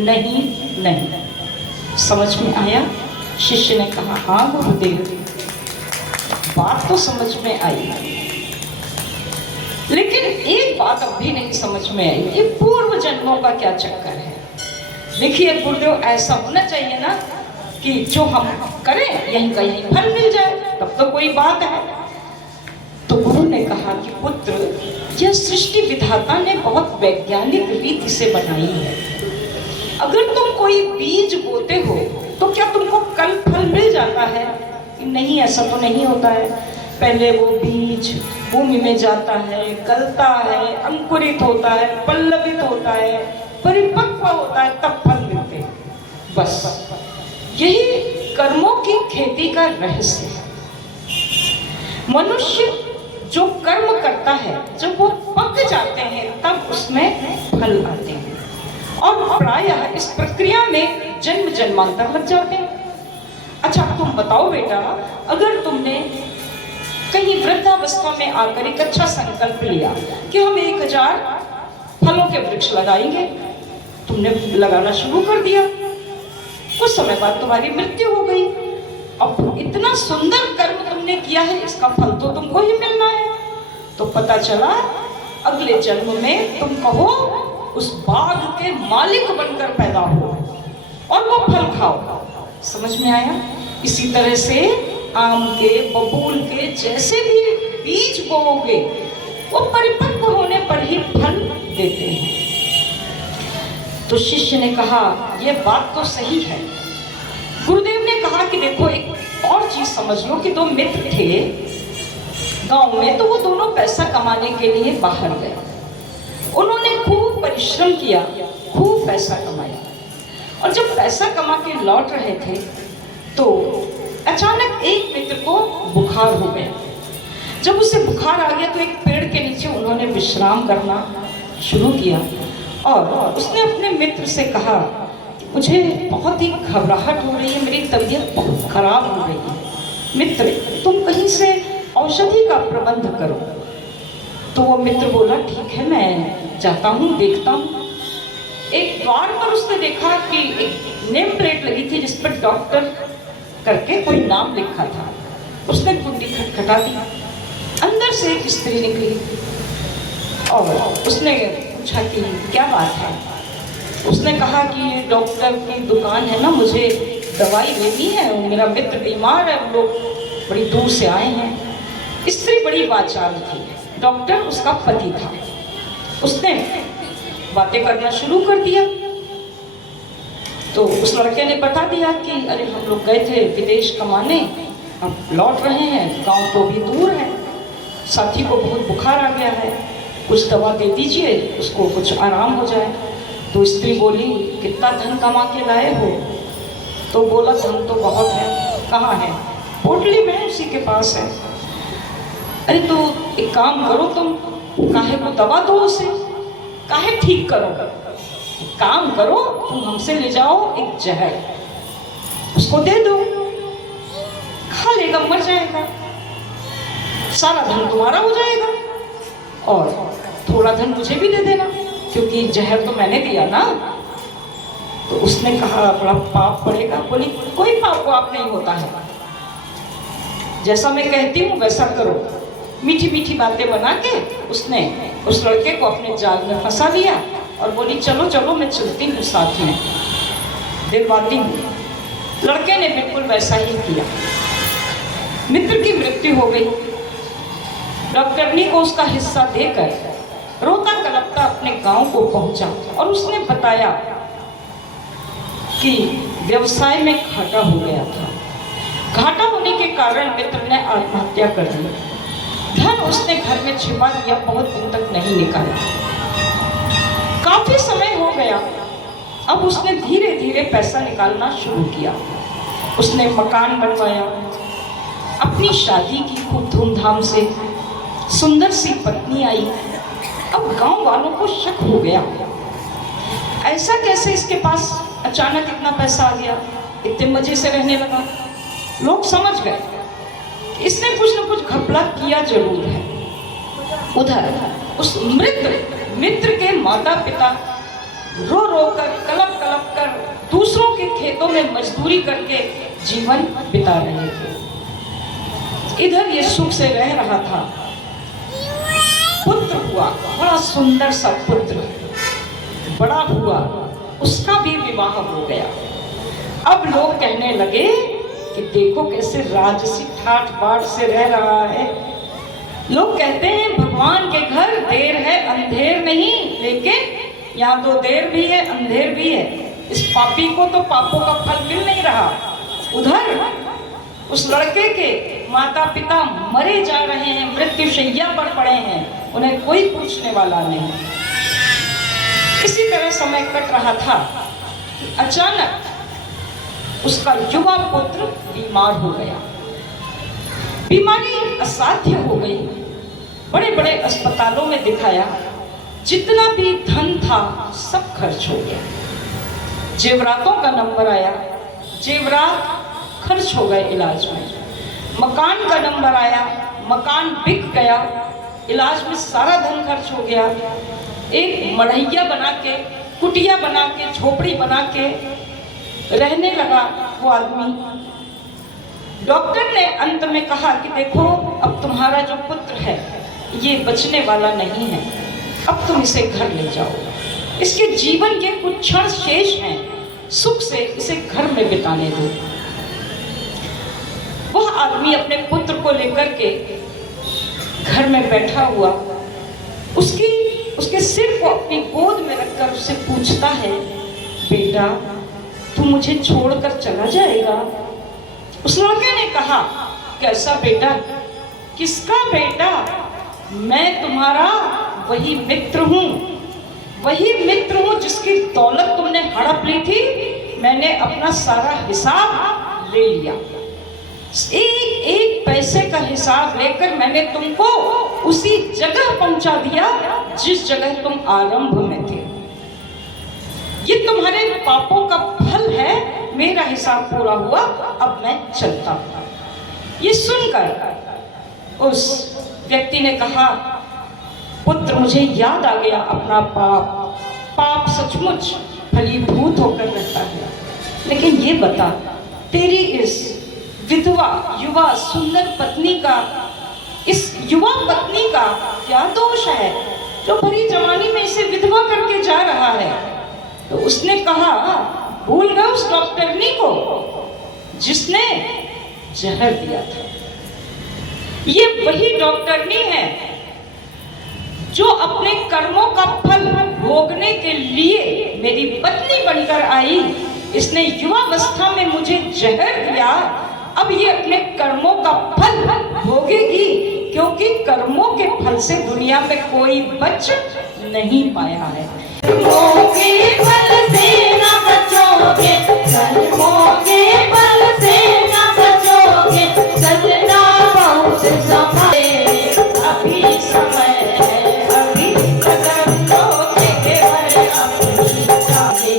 नहीं नहीं। समझ में आया? शिष्य ने कहा, हाँ गुरुदेव, बात तो समझ में आई, लेकिन एक बात अब भी नहीं समझ में आई, ये पूर्व जन्मों का क्या चक्कर है। देखिए गुरुदेव, ऐसा होना चाहिए ना कि जो हम करें यहीं का यहीं फल मिल जाए, तब तो कोई बात है। तो गुरु ने कहा कि पुत्र, यह सृष्टि विधाता ने बहुत वैज्ञानिक रीति से बनाई है। अगर तुम कोई बीज बोते हो तो क्या तुमको कल फल मिल जाता है? नहीं, ऐसा तो नहीं होता है। पहले वो बीज भूमि में जाता है, गलता है, अंकुरित होता है, पल्लवित होता है, परिपक्व होता है, तब फल मिलते हैं। बस यही कर्मों की खेती का रहस्य है। मनुष्य जो कर्म करता है, जब वो पक जाते हैं तब उसमें फल आते हैं, और प्रायः इस प्रक्रिया में जन्म जन्मांतर लग जाते हैं। अच्छा तुम बताओ बेटा, अगर तुमने कहीं वृद्धावस्था में आकर एक अच्छा संकल्प लिया कि हम 1000 फलों के वृक्ष लगाएंगे, तुमने लगाना शुरू कर दिया, कुछ समय बाद तुम्हारी मृत्यु हो गई। अब इतना सुंदर कर्म तुमने किया है, इसका फल तो तुमको ही मिलना है। तो पता चला अगले जन्म में तुम कहो उस बाग के मालिक बनकर पैदा हो और वो फल खाओ। समझ में आया? इसी तरह से आम के, बबूल के जैसे भी बीज बोओगे, वो परिपक्व होने पर ही फल देते हैं। तो शिष्य ने कहा, यह बात तो सही है। गुरुदेव ने कहा कि देखो, एक और चीज समझ लो कि 2 मित्र थे गांव में, तो वो दोनों पैसा कमाने के लिए बाहर गए। उन्होंने खूब परिश्रम किया, खूब पैसा कमाया, और जब पैसा कमा के लौट रहे थे तो अचानक एक मित्र को बुखार हो गया। जब उसे बुखार आ गया तो एक पेड़ के नीचे उन्होंने विश्राम करना शुरू किया, और उसने अपने मित्र से कहा, मुझे बहुत ही घबराहट हो रही है, मेरी तबीयत बहुत खराब हो रही है, मित्र तुम कहीं से औषधि का प्रबंध करो। तो वो मित्र बोला, ठीक है मैं जाता हूँ, देखता हूँ। एक द्वार पर उसने देखा कि एक नेम प्लेट लगी थी जिस पर डॉक्टर करके कोई नाम लिखा था। उसने कुंडी खटखटा दी, अंदर से एक स्त्री निकली और उसने पूछा कि क्या बात है। उसने कहा कि ये डॉक्टर की दुकान है ना, मुझे दवाई लेनी है, मेरा मित्र बीमार है, हम लोग बड़ी दूर से आए हैं। स्त्री बड़ी वाचाल थी, डॉक्टर उसका पति था। उसने बातें करना शुरू कर दिया। तो उस लड़के ने बता दिया कि अरे हम लोग गए थे विदेश कमाने, अब लौट रहे हैं, गांव तो भी दूर है, साथी को बहुत बुखार आ गया है, कुछ दवा दे दीजिए, उसको कुछ आराम हो जाए। तो स्त्री बोली, कितना धन कमा के लाए हो? तो बोला, धन तो बहुत है। कहाँ है? पोटली में, उसी के पास है। अरे तो एक काम करो, तुम काहे को दवा दो उसे, काहे ठीक करो, एक काम करो, तुम हमसे ले जाओ एक जहर, उसको दे दो, खा लेगा, मर जाएगा, सारा धन तुम्हारा हो जाएगा और थोड़ा धन मुझे भी दे देना, क्योंकि जहर तो मैंने दिया ना। तो उसने कहा, बड़ा पाप पड़ेगा। बोली, कोई पाप वाप नहीं होता है, जैसा मैं कहती हूँ वैसा करो। मीठी मीठी बातें बना के उसने उस लड़के को अपने जाल में फंसा लिया और बोली, चलो चलो मैं चलती हूँ, साथ में दिलवाती हूँ। लड़के ने बिल्कुल वैसा ही किया। मित्र की मृत्यु हो गई। डॉक्टरनी को उसका हिस्सा देकर रोता कलपता अपने गांव को पहुंचा और उसने बताया कि व्यवसाय में घाटा हो गया था। घाटा होने के कारण मित्र ने आत्महत्या कर ली। धन उसने घर में छिपा लिया, बहुत दिन तक नहीं निकाला। काफी समय हो गया, अब उसने धीरे धीरे पैसा निकालना शुरू किया। उसने मकान बनवाया, अपनी शादी की खूब धूमधाम से, सुंदर सी पत्नी आई। अब गांव वालों को शक हो गया, ऐसा कैसे इसके पास अचानक इतना पैसा आ गया, इतने मजे से रहने लगा। लोग समझ गए इसने कुछ न कुछ घपला किया जरूर है। उधर उस मित्र के माता पिता रो रो कर, कलप कलप कर दूसरों के खेतों में मजदूरी करके जीवन बिता रहे थे। इधर ये सुख से रह रहा था। पुत्र हुआ, बड़ा सुंदर सा पुत्र बड़ा हुआ, उसका भी विवाह हो गया। अब लोग कहने लगे कि देखो कैसे राजसी ठाठ बाट से रह रहा है। लोग कहते हैं भगवान के घर देर है अंधेर नहीं, लेकिन यहाँ तो देर भी है अंधेर भी है। इस पापी को तो पापों का फल मिल नहीं रहा। उधर उस लड़के के माता पिता मरे जा रहे हैं, मृत्युशैया पर पड़े हैं, उन्हें कोई पूछने वाला नहीं। इसी तरह समय कट रहा था। अचानक उसका युवा पुत्र बीमार हो गया। बीमारी असाध्य हो गई। बड़े बड़े अस्पतालों में दिखाया, जितना भी धन था सब खर्च हो गया। जेवरातों का नंबर आया, जेवरात खर्च हो गए इलाज में। मकान का नंबर आया, मकान बिक गया, इलाज में सारा धन खर्च हो गया। एक मढ़ैया बना के, कुटिया बना के, झोपड़ी बना के रहने लगा वो आदमी। डॉक्टर ने अंत में कहा कि देखो, अब तुम्हारा जो पुत्र है ये बचने वाला नहीं है, अब तुम इसे घर ले जाओ। इसके जीवन के कुछ क्षण शेष हैं, सुख से इसे घर में बिताने दो। वह आदमी अपने पुत्र को लेकर के घर में बैठा हुआ, उसके सिर को अपनी गोद में रखकर उससे पूछता है, बेटा तू मुझे छोड़कर चला जाएगा? उस लड़के ने कहा, कैसा बेटा? किसका बेटा? मैं तुम्हारा वही मित्र हूँ, वही मित्र हूँ जिसकी दौलत तुमने हड़प ली थी। मैंने अपना सारा हिसाब ले लिया, एक एक पैसे का हिसाब लेकर मैंने तुमको उसी जगह पहुंचा दिया जिस जगह तुम आरंभ में थे। ये तुम्हारे पापों का फल है, मेरा हिसाब पूरा हुआ, अब मैं चलता हूं। ये सुनकर उस व्यक्ति ने कहा, पुत्र मुझे याद आ गया अपना पाप। पाप सचमुच फलीभूत होकर रहता है, लेकिन ये बता, तेरी इस विधवा युवा सुंदर पत्नी का, इस युवा पत्नी का क्या दोष है जो भरी जवानी में इसे विधवा करके जा रहा है? तो उसने कहा, भूल गए उस डॉक्टरनी को जिसने जहर दिया था। ये वही डॉक्टरनी है जो अपने कर्मों का फल भोगने के लिए मेरी पत्नी बनकर आई, इसने युवावस्था में मुझे जहर दिया। अब ये अपने कर्मों का फल भोगेगी, क्योंकि कर्मों के फल से दुनिया में कोई बच नहीं पाया है। कर्मों के फल से न बचोगे, कर्मों के फल से न बचोगे, चलना बहुत समय, अभी समय है, अभी कदम लो तेवर अपनी चाहे,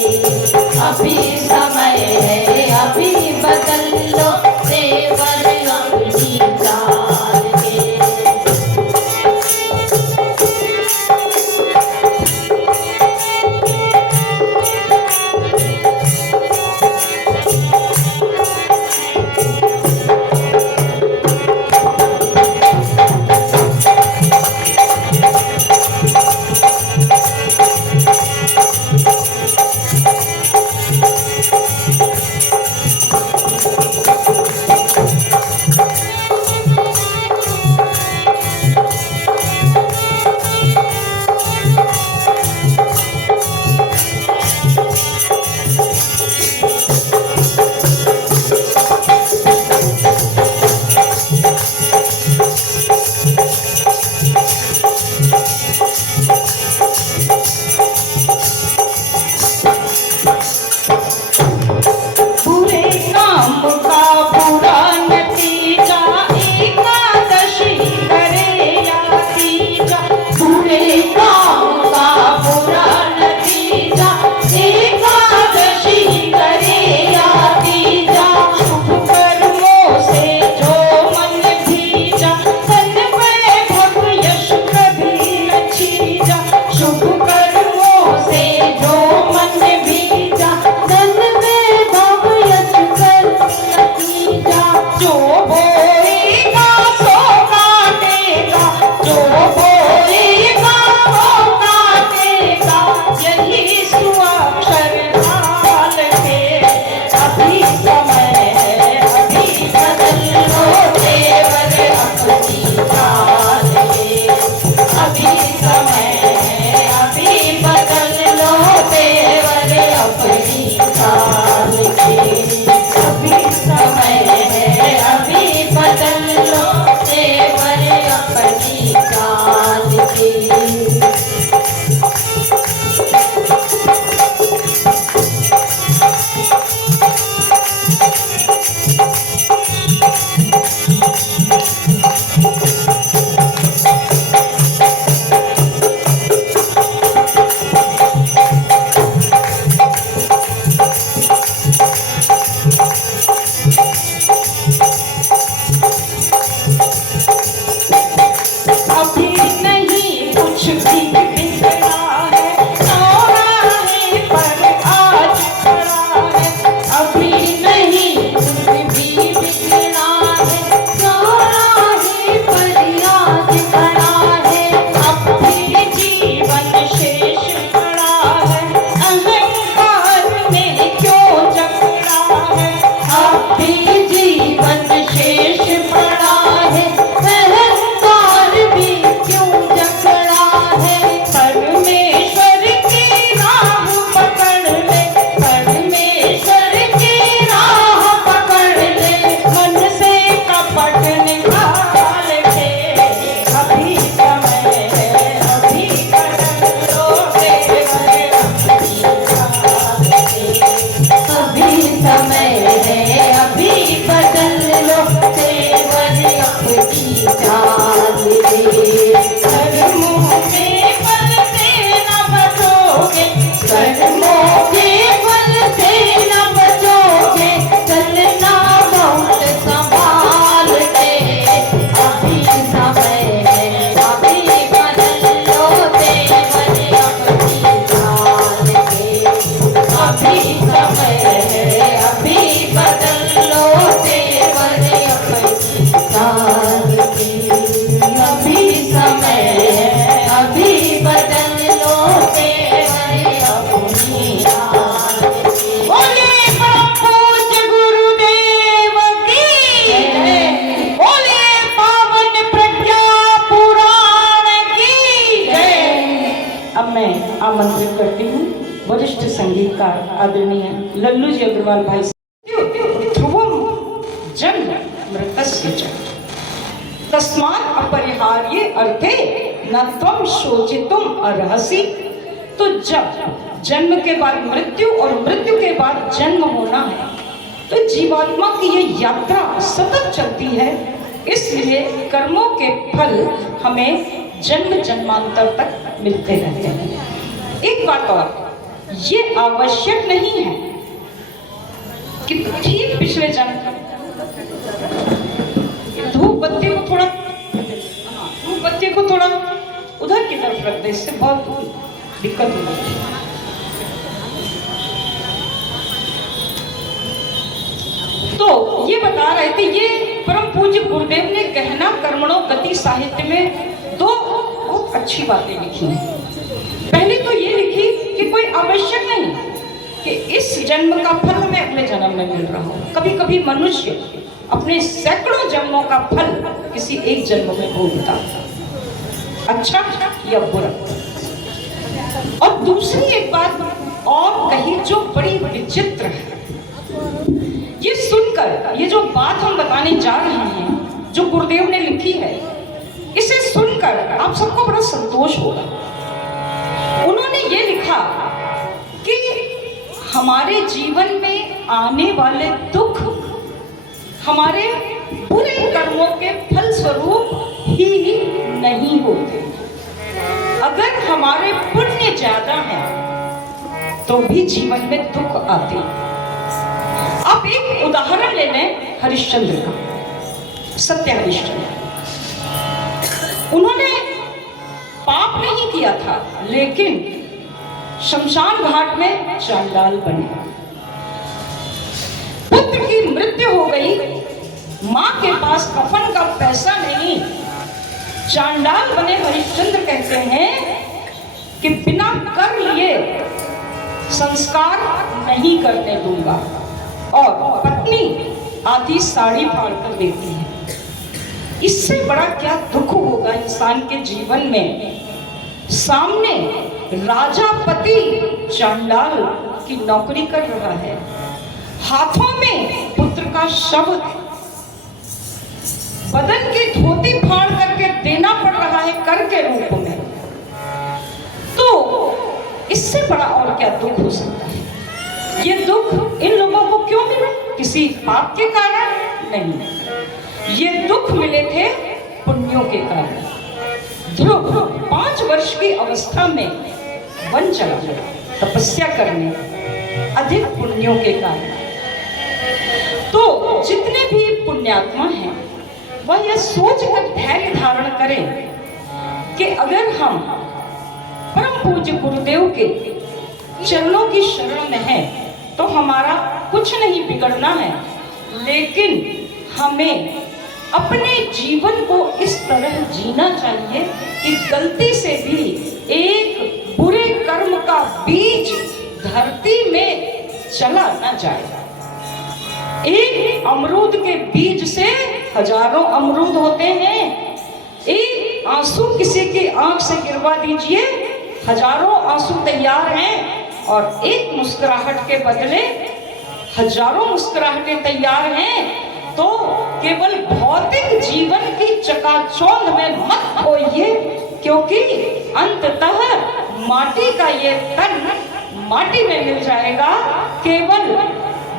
अभी समय है, अभी बदल लो तेवर अपनी चाल के। वरिष्ठ संगीतकार आदरणीय लल्लू जी अग्रवाल भाई ध्रुवम जन्म मृतस्य च तस्मात् अपरिहार्य अर्थे न त्वं शोचितुम अर्हसि। तो जब जन्म के बाद मृत्यु और मृत्यु के बाद जन्म होना है तो जीवात्मा की ये यात्रा सतत चलती है, इसलिए कर्मों के फल हमें जन्म जन्मांतर तक मिलते रहते हैं। एक बात और, ये आवश्यक नहीं है कि ठीक पिछले जन्म धूप बत्ती को थोड़ा उधर की तरफ रख दे, इससे बहुत दिक्कत होगी। तो ये बता रहे थे, ये परम पूज्य गुरुदेव ने गहना कर्मणों गति साहित्य में दो बहुत अच्छी बातें लिखी हैं। पहली तो ये लिखी कि कोई आवश्यक नहीं कि इस जन्म का फल हमें अगले जन्म में मिल रहा हो। कभी कभी मनुष्य अपने सैकड़ों जन्मों का फल किसी एक जन्म में भोगता, अच्छा या बुरा। और दूसरी एक बात और कही जो बड़ी विचित्र है, ये सुनकर, ये जो बात हम बताने जा रहे हैं जो गुरुदेव ने लिखी है, इसे सुनकर आप सबको बड़ा संतोष होगा। उन्होंने ये लिखा कि हमारे जीवन में आने वाले दुख हमारे बुरे कर्मों के फल स्वरूप ही नहीं होते। अगर हमारे पुण्य ज्यादा है तो भी जीवन में दुख आते हैं। आप एक उदाहरण ले लें हरिश्चंद्र का, सत्य हरिश्चंद्र। उन्होंने पाप नहीं किया था, लेकिन शमशान घाट में चांडाल बने। पुत्र की मृत्यु हो गई, मां के पास कफन का पैसा नहीं, चांडाल बने हरिश्चंद्र कहते हैं कि बिना कर लिए संस्कार नहीं करने दूंगा। और पत्नी आधी साड़ी फाड़ कर देती है। इससे बड़ा क्या दुख होगा इंसान के जीवन में। सामने राजापति चांडाल की नौकरी कर रहा है, हाथों में पुत्र का शव, बदन की धोती फाड़ करके देना पड़ रहा है कर के रूप में। तो इससे बड़ा और क्या दुख हो सकता है। ये दुख इन लोगों को क्यों मिले? किसी पाप के कारण नहीं, ये दुख मिले थे पुण्यों के कारण। ध्रुव 5 वर्ष की अवस्था में वन चला गया तपस्या करने, अधिक पुण्यों के कारण। तो जितने भी पुण्यात्मा हैं वह यह सोच कर धैर्य धारण करें कि अगर हम परम पूज्य गुरुदेव के चरणों की शरण में हैं तो हमारा कुछ नहीं बिगड़ना है, लेकिन हमें अपने जीवन को इस तरह जीना चाहिए कि गलती से भी एक बुरे कर्म का बीज धरती में चला न जाए। एक अमरूद के बीज से हजारों अमरूद होते हैं। एक आंसू किसी की आंख से गिरवा दीजिए, हजारों आंसू तैयार हैं। और एक मुस्कुराहट के बदले हजारों मुस्कुराहटें तैयार हैं। तो केवल भौतिक जीवन की चकाचौंध में मत खोइए, क्योंकि अंततः माटी का ये तन माटी में मिल जाएगा। केवल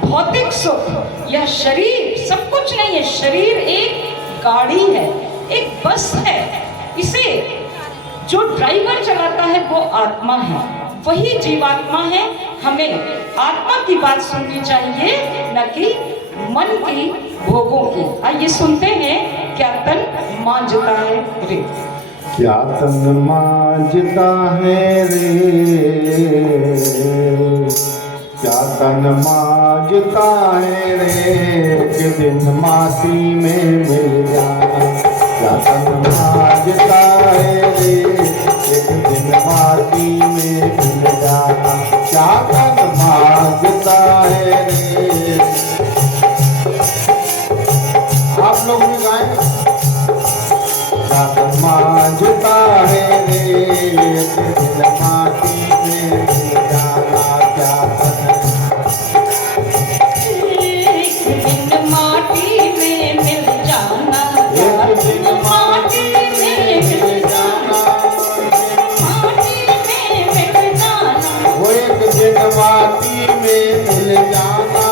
भौतिक सुख या शरीर सब कुछ नहीं है। शरीर एक गाड़ी है, एक बस है। इसे जो ड्राइवर चलाता है वो आत्मा है, वही जीवात्मा है। हमें आत्मा की बात सुननी चाहिए, न कि मन की भोगों की। आइए सुनते हैं, क्या तन मांझता है रे, क्या तन मांझता है रे, क्या तन मांझता है रे, कि दिन माटी में मिल जाना। क्या तन मांझता है रे, एक दिन माटी में मिल जाना। क्या तन मांझता है रे। आप लोग भी गाएं। क्या तन मांझता है रे, एक दिन माटी में मिल जाना। क्या एक दिन माटी में मिल जाना, एक दिन माटी में मिल जाना, माटी में मिल जाना, वो एक दिन माटी में मिल जाना,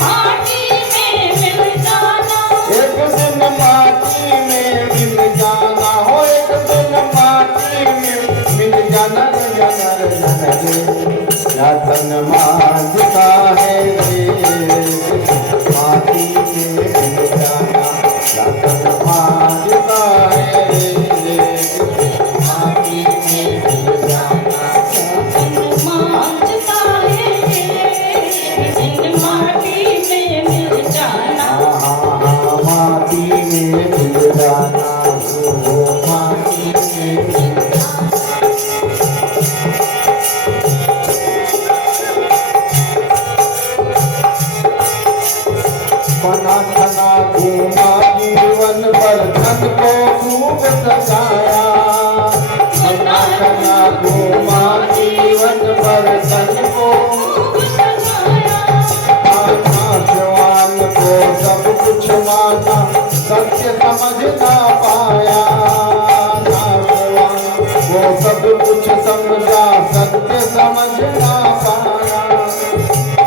माटी में मिल जाना, एक दिन माटी में मिल जाना, हो एक दिन माटी में मिल जाना रे जाना रे जाना रे, क्या तन मांझता है रे, माटी में मिल जाना, क्या तन मांझता है रे, माटी में मिल जाना, मांझता है दिन माटी में मिल जाना, माटी में मिल जाना, हो माटी में मिल बना ठना घूमा जीवन पर धन को खूब सजाया, बना ठना घूमा जीवन पर धन को जवान को सब कुछ माना, सत्य समझ ना पाया, नाशवान को सब कुछ समझा, सत्य समझ ना पाया,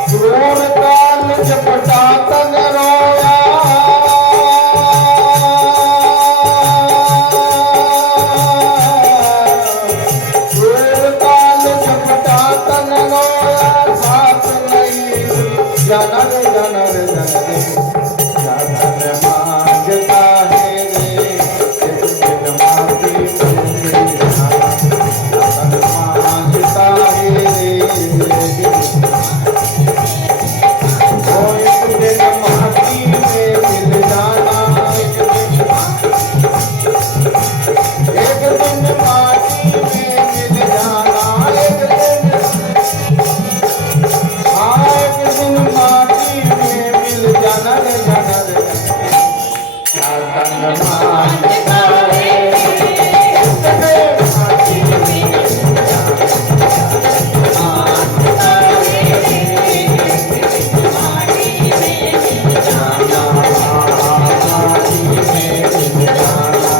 क्रूर काल झपटा तन रोया, क्रूर काल झपटा तन रोया, साथ नहीं जाना रे जाना रे जाना रे, जाना रे मांगता है रे, एक दिन माटी में मिल जाना, जाना मांगता है रे, ओ एक दिन माटी में मिल जाना, एक दिन माटी में मिल जाना, एक दिन माटी में मिल जाना रे जाना रे, क्या तन मांझता है, माटी में मिल जाना, मांझता है, माटी में मिल जाना, माटी में मिल जाना।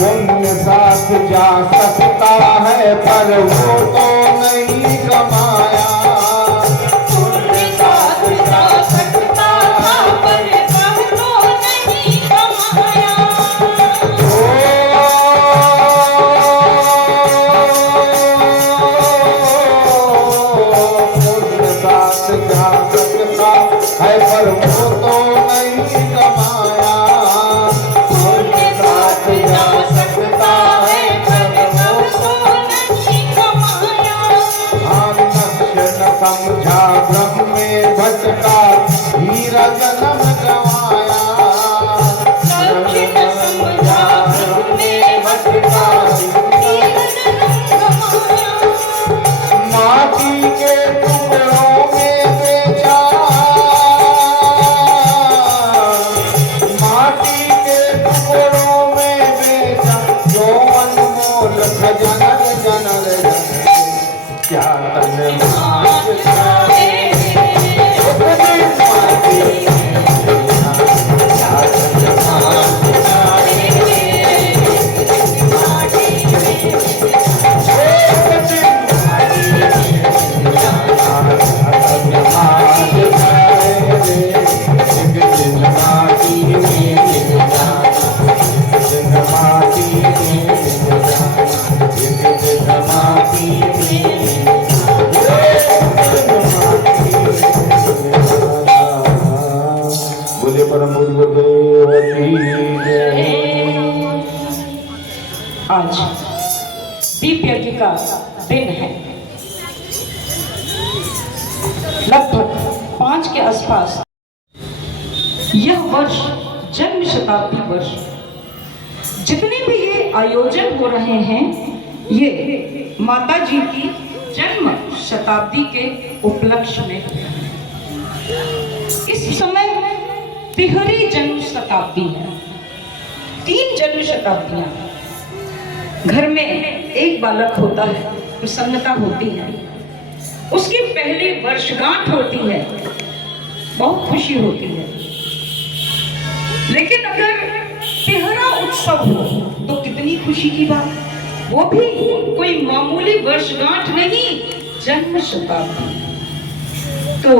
पुण्य साथ जा सकता है पर वो तो नहीं कमाया, पुण्य साथ जा सकता था पर तो नहीं कमाया, पुण्य साथ जा सकता है पर वो तो नहीं कमाया, पुण्य साथ जा सकता है पर तो नहीं कमाया, लक्ष्य न समझा भ्रम में भटका, हीरा जन्म गवाया, लक्ष्य न समझा भ्रम में भटका, हीरा जन्म गवाया, माटी के टुकड़ों में बेचा, माटी के टुकड़ों में बेचा, जो अनमोल खजाना रे जाना रे जाना, क्या तन मांझता है, एक दिन माटी में मिल जाना, क्या तन मांझता है, माटी में एक दिन माटी में मिल जाना, क्या तन मांझता है रे, एक दिन माटी में मिल जाना, एक दिन माटी में मिल जाना, एक दिन माटी में मिल जाना। बोले परम पूज्य गुरुदेव की जय। आज दीप यज्ञ का दिन है। लगभग 5 के आसपास यह वर्ष जन्म शताब्दी वर्ष, जितने भी ये आयोजन हो रहे हैं ये माता जी की जन्म शताब्दी के उपलक्ष्य में। इस समय तिहरी जन्म शताब्दी है, 3 जन्म शताब्दियां। घर में एक बालक होता है, प्रसन्नता होती है, उसकी पहली वर्षगांठ होती है, बहुत खुशी होती है। लेकिन अगर तिहरा उत्सव हो तो कितनी खुशी की बात, वो भी कोई मामूली वर्षगांठ नहीं, जन्म शताब्दी। तो